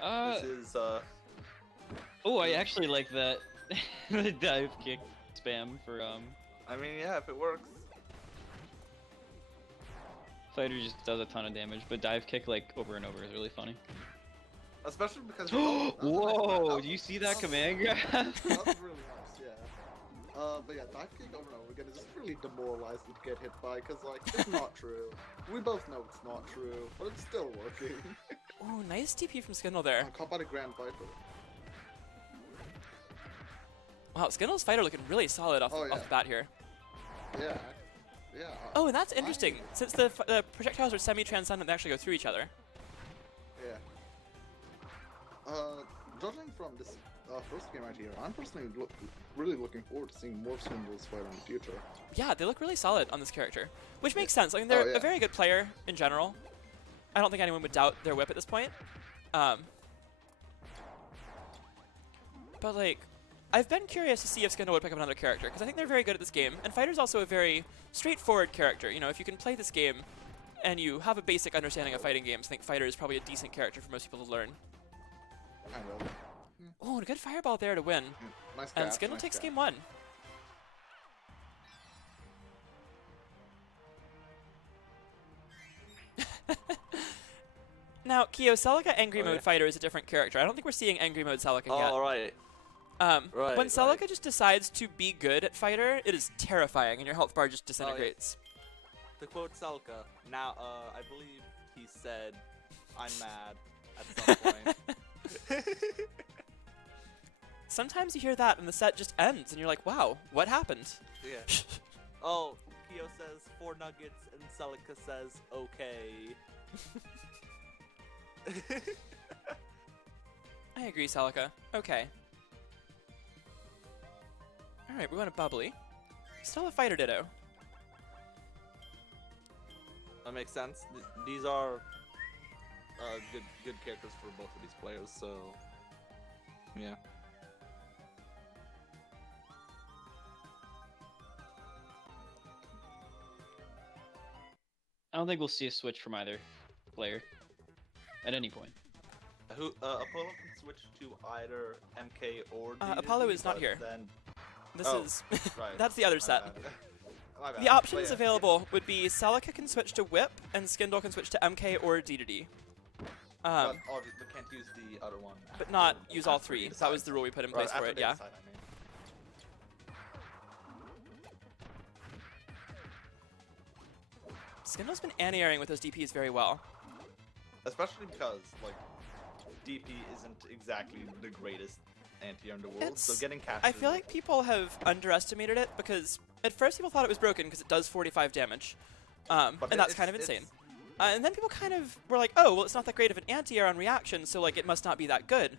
This is Oh, I actually like that. The dive kick spam for I mean, yeah, if it works. fighter just does a ton of damage, but dive kick like over and over is really funny. Especially because Whoa! Do you see that command grab? That was really nice, yeah. But yeah, dive kick over and over again is just really demoralizing to get hit by, because, like, it's not true. We both know it's not true, but it's still working. Ooh, nice TP from Skindle there. Caught by the Grand Viper. Wow, Skindle's fighter looking really solid off the bat here. Yeah. Yeah. Oh, and that's interesting. Since the projectiles are semi-transcendent, they actually go through each other. Yeah. Judging from this first game right here, I'm personally really looking forward to seeing more Skindles fight in the future. Yeah, they look really solid on this character, which makes sense. I mean, they're a very good player in general. I don't think anyone would doubt their whip at this point. But like, I've been curious to see if Skindle would pick up another character, because I think they're very good at this game, and Fighter's also a very straightforward character. You know, if you can play this game and you have a basic understanding of fighting games, I think Fighter is probably a decent character for most people to learn. Oh, and a good fireball there to win. Nice and Skindle takes game 1. Now, Kyo, Celica Angry Mode Fighter is a different character. I don't think we're seeing Angry Mode Celica yet. Oh, right. When Celica just decides to be good at Fighter, it is terrifying, and your health bar just disintegrates. To quote Celica, now, I believe he said, "I'm mad," at some point. Sometimes you hear that and the set just ends, and you're like, wow, what happened? Yeah. Oh, Kyo says 4 nuggets, and Celica says, okay. I agree, Celica. Okay. Alright, we want a bubbly. Still a fighter ditto. That makes sense. These are good characters for both of these players, so yeah. I don't think we'll see a switch from either player at any point. Apollo can switch to either MK or DDD, Apollo is not here. Then... This is... right. That's the other set. My bad. The options available would be Celica can switch to Whip, and Skindle can switch to MK or DDD. But they can't use the other one. But not use all 3. That was the rule we put in place for it, yeah. Decide, I mean. Skindle's been anti-airing with those DPs very well. Especially because, like, DP isn't exactly the greatest anti-air in the world, so getting catches... I feel like people have underestimated it, because at first people thought it was broken because it does 45 damage. And that's kind of insane. And then people kind of were like, oh, well, it's not that great of an anti-air on reaction, so, like, it must not be that good.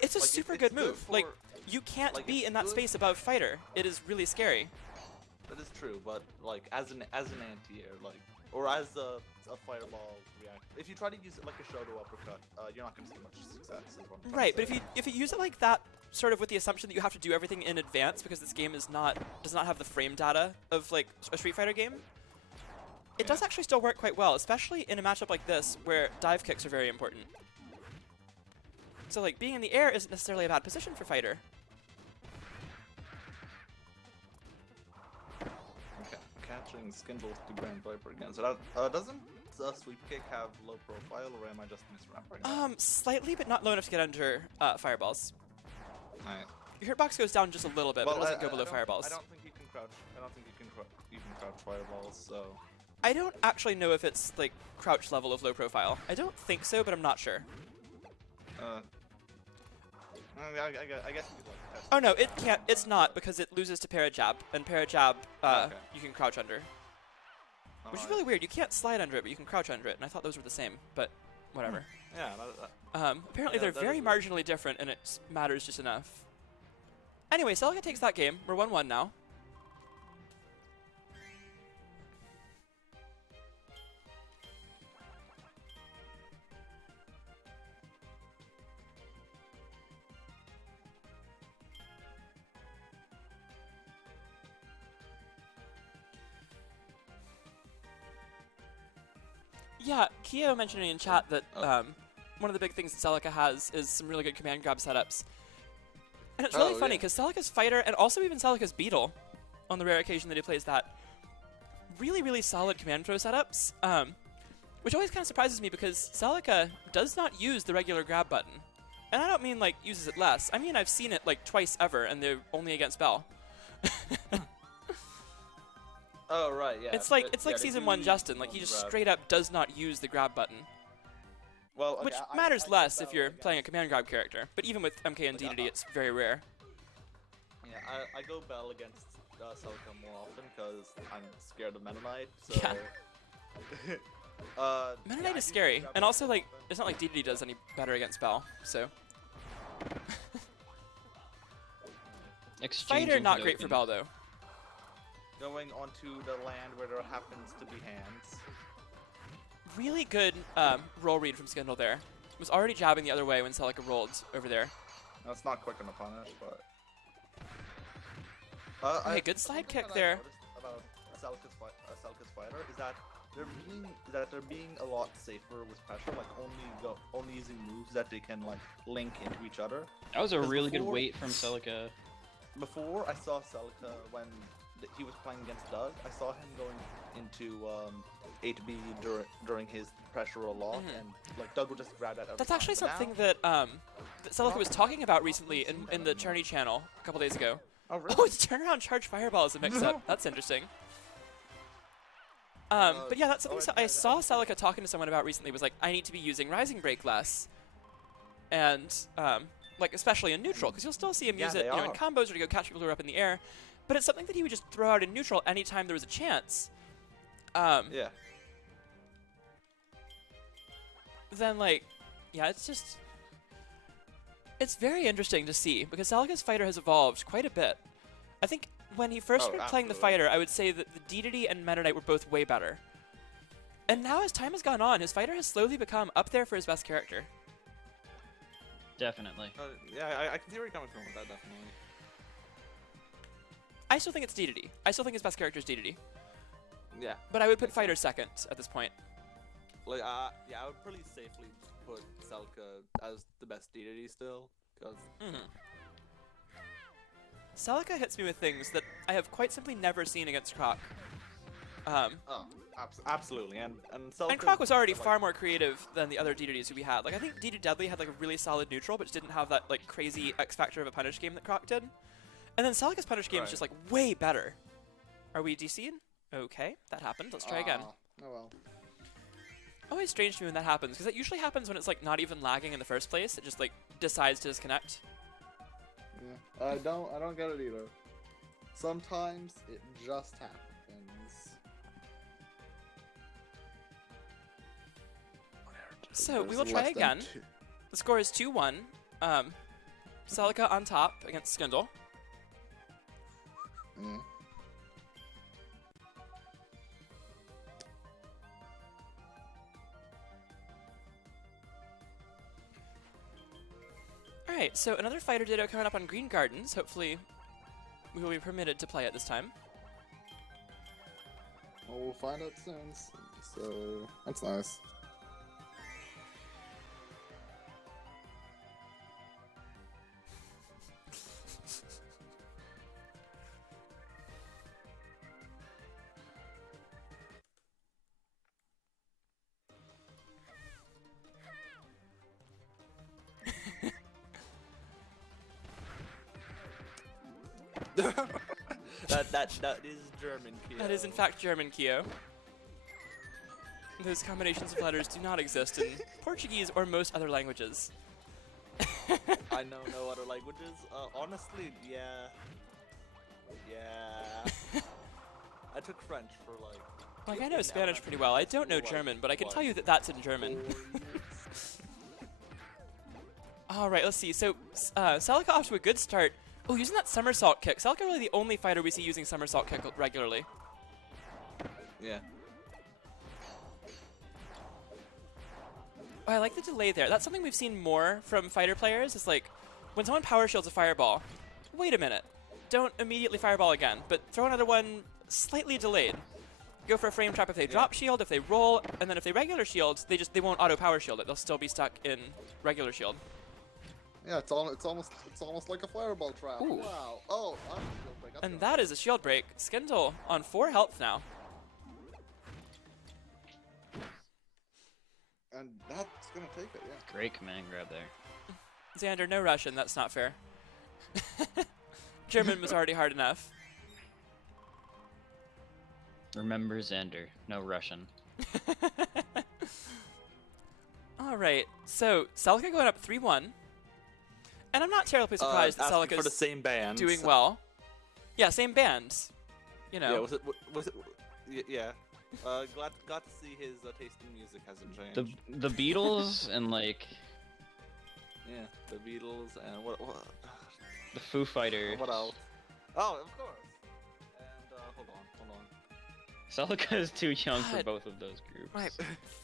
It's a super good move. Like, you can't be in that space above Fighter. It is really scary. That is true, but like as an anti-air, like, or as a fireball reaction, if you try to use it like a Shoto uppercut, you're not going to see much success. Right, but if you use it like that, sort of with the assumption that you have to do everything in advance because this game does not have the frame data of like a Street Fighter game, it does actually still work quite well, especially in a matchup like this where dive kicks are very important. So like being in the air isn't necessarily a bad position for Fighter. Catching Skindle to Grand Viper again. So that doesn't Sweep Kick have low profile, or am I just misremembering? Slightly, but not low enough to get under fireballs. Alright. Your hitbox goes down just a little bit, but it doesn't go below fireballs. I don't think you can crouch. I don't think you can crouch fireballs. So I don't actually know if it's like crouch level of low profile. I don't think so, but I'm not sure. I guess you could like test. Oh no, it can't. It's not, because it loses to para jab, and para jab you can crouch under. Which is really weird. You can't slide under it, but you can crouch under it, and I thought those were the same, but whatever. Yeah. Apparently they're very marginally different, and it matters just enough. Anyway, Celica takes that game. We're 1-1 now. Yeah, Kyo mentioned in chat that one of the big things that Celica has is some really good command grab setups. And it's really Oh, funny yeah. because Celica's fighter and also even Celica's beetle, on the rare occasion that he plays that, really, really solid command throw setups, which always kind of surprises me because Celica does not use the regular grab button. And I don't mean like uses it less. I mean I've seen it like twice ever, and they're only against Bell. Oh right, yeah. It's like But, it's like yeah, they season do 1 use Justin, like he one just grab. straight up does not use the grab button. Well, okay, Which I matters go less if Bell you're against- playing a command grab character. But even with MK and Like, DDD, it's very rare. Yeah, I go Bell against Celica more often because I'm scared of Meta Knight. So. Yeah. yeah, Meta Knight I is do scary, grab and Bell also like often. it's not like DDD does any better against Bell. So Exchanging fighter not great Hadouken. for Bell though. Going onto the land where there happens to be hands. Really good roll read from Skindle there. Was already jabbing the other way when Celica rolled over there. That's not quick on the punish, but. Okay, good slide something kick that I there. noticed about Celica's fighter is that they're being a lot safer with pressure, like only using moves that they can like link into each other. That was a 'Cause really good before- weight from Celica. Before I saw Celica when he was playing against Doug, I saw him going into 8B during his pressure a lot, Mhm. and like Doug would just grab that. Every That's time. actually But something now- that Celica was talking about recently in the Charney channel a couple days ago. Oh really? Oh, it's turnaround charge fireball as a mix-up. That's interesting. But yeah, that's something I saw Celica talking to someone about recently. Was like, I need to be using Rising Break less, and like especially in neutral, because you'll still see him Yeah, use it they in are. combos or to go catch people who are up in the air. But it's something that he would just throw out in neutral anytime there was a chance. Yeah. Then like, yeah, it's very interesting to see because Celica's fighter has evolved quite a bit. I think when he first Oh, started playing the absolutely. fighter, I would say that the DDD and Meta Knight were both way better. And now as time has gone on, his fighter has slowly become up there for his best character. Definitely. Yeah, I can see where you're coming from with that, definitely. I still think it's DDD. I still think his best character is DDD. Yeah. But I would put fighter second at this point. Like, yeah, I would pretty safely put Celica as the best DDD still, because Celica hits me with things that I have quite simply never seen against Croc. absolutely, and Celica. And Croc was already like, far more creative than the other DDDs who we had. Like, I think DD Deadly had like a really solid neutral, but just didn't have that like crazy X factor of a punish game that Croc did. And then Celica's punish game is Right. just like way better. Are we DC'd? Okay, that happened. Let's try again. Oh well. Always strange to me when that happens, because that usually happens when it's like not even lagging in the first place. It just like decides to disconnect. Yeah. I don't get it either. Sometimes it just happens. So we There's will try less than again. two. The score is 2-1. Celica on top against Skindle. Mm. Alright, so another fighter ditto coming up on Green Gardens. Hopefully we will be permitted to play it this time. Well, we'll find out soon. So that's nice. that is German. Kyo. That is in fact German, Kyo. Those combinations of letters do not exist in Portuguese or most other languages. I know no other languages. Honestly, yeah. I took French for like. Like, I know in Spanish elementary pretty well. I don't know school, German, but I can like, tell you that that's in German. 4 years. Alright, let's see. So, Celica off to a good start. Oh, using that somersault kick. Celica really the only fighter we see using somersault kick regularly. Yeah. Oh, I like the delay there. That's something we've seen more from fighter players. Is like, when someone power shields a fireball, wait a minute. Don't immediately fireball again, but throw another one slightly delayed. go for a frame trap if they drop shield, if they roll, and then if they regular shield, they won't auto power shield it. They'll still be stuck in regular shield. Yeah, it's almost like a fireball trap. Ooh. Wow. Oh, I'm shield break. And that is a shield break. Skindle on 4 health now. And that's gonna take it, yeah. Great command grab there. Xander, no Russian. That's not fair. German was already hard enough. Remember Xander, no Russian. All right, so Celica going up 3-1. And I'm not terribly surprised that asking for the Celica's same band. doing well. Yeah, same band. You know. Yeah, was it? Yeah. Glad to see his taste in music hasn't changed. The Beatles and like Yeah, the Beatles and what? the Foo Fighters. What else? Oh, of course. And hold on. Celica is too young for God. both of those groups. My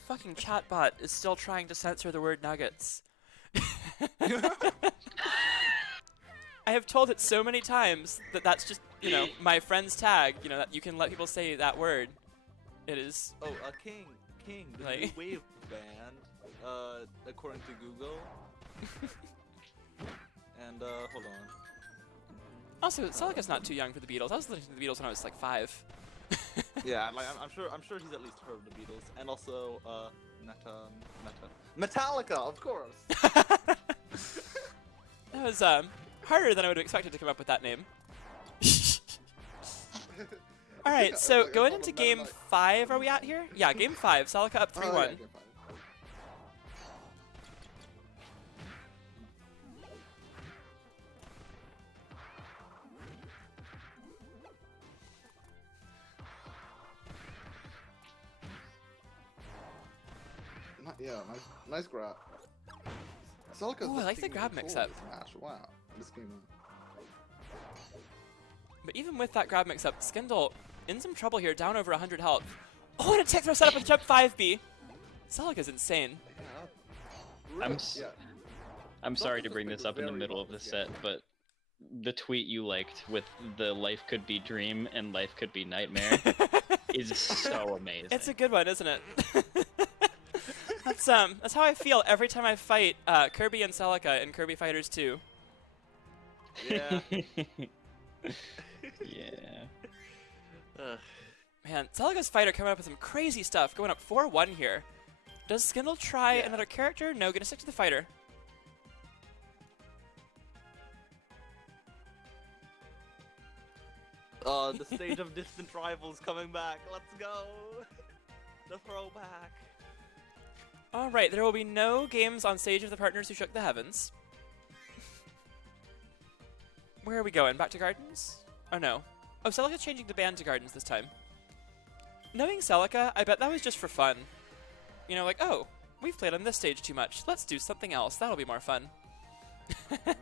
fucking chatbot is still trying to censor the word nuggets. I have told it so many times that that's just, you know, my friend's tag, you know, that you can let people say that word. It is... Oh, King, the Like- new wave band, according to Google. And, hold on. Also, Celica's not too young for the Beatles. I was listening to the Beatles when I was like 5. Yeah, like, I'm sure he's at least heard of the Beatles. And also, Metallica, of course! That was, harder than I would have expected to come up with that name. Alright, so going into game 5, are we at here? Yeah, game 5. Celica up 3-1. Oh, yeah, okay, fine. Yeah, nice grab. Celica's Ooh, I like the taking grab control mix-up. of this match. Wow, this game. But even with that grab mix-up, Skindle in some trouble here, down over 100 health. Oh, and a tech throw setup with jump 5B. Celica's insane. Yeah. Yeah. I'm sorry to Celica's bring played this up in the very middle well of the this set, game. but the tweet you liked with the life could be dream and life could be nightmare is so amazing. It's a good one, isn't it? That's how I feel every time I fight Kirby and Celica in Kirby Fighters 2. Yeah. Yeah. Man, Celica's fighter coming up with some crazy stuff, going up 4-1 here. Does Skindle try Yeah. another character? No, gonna stick to the fighter. The stage of distant rivals coming back. Let's go. The throwback. Alright, there will be no games on Stage of the Partners Who Shook the Heavens. Where are we going? Back to Gardens? Oh no. Oh, Celica's changing the band to Gardens this time. Knowing Celica, I bet that was just for fun. You know, like, oh, we've played on this stage too much. Let's do something else. That'll be more fun. Maybe.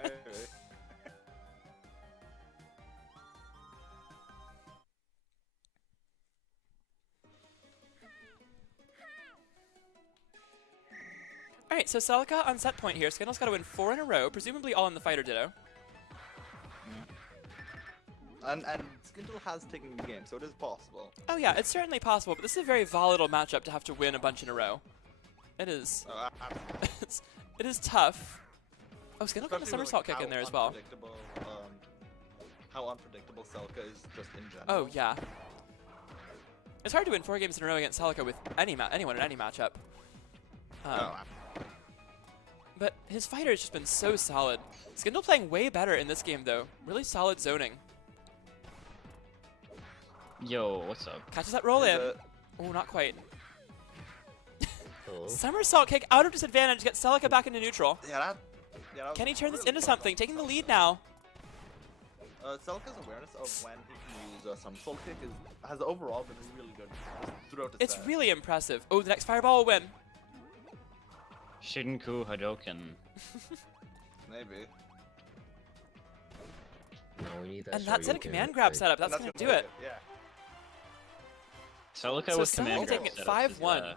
Alright, so Celica on set point here. Skindle's got to win 4 in a row, presumably all in the fighter ditto. And Skindle has taken the game, so it is possible. Oh yeah, it's certainly possible, but this is a very volatile matchup to have to win a bunch in a row. It is. It is tough. Oh, Skindle got a Especially, somersault kick how in there as well. How unpredictable Celica is just in general. Oh yeah. It's hard to win 4 games in a row against Celica with anyone in any matchup. But his fighter has just been so solid. Skindle playing way better in this game though. Really solid zoning. Yo, what's up? Catches that roll in. Is it- Oh, not quite. Hello? Somersault kick out of disadvantage gets Celica back into neutral. that was Can he turn this really into fun. something? Taking the lead now. Celica's awareness of when he can use somersault kick has overall been really good throughout the It's set. really impressive. Oh, the next fireball will win. Shinku Hadoken. Maybe. No, we need that. And that's in a Shoryuken command real grab quick. setup. That's And gonna gonna do it. Yeah. Celica So with Celica command grab taking it setups is, 5-1.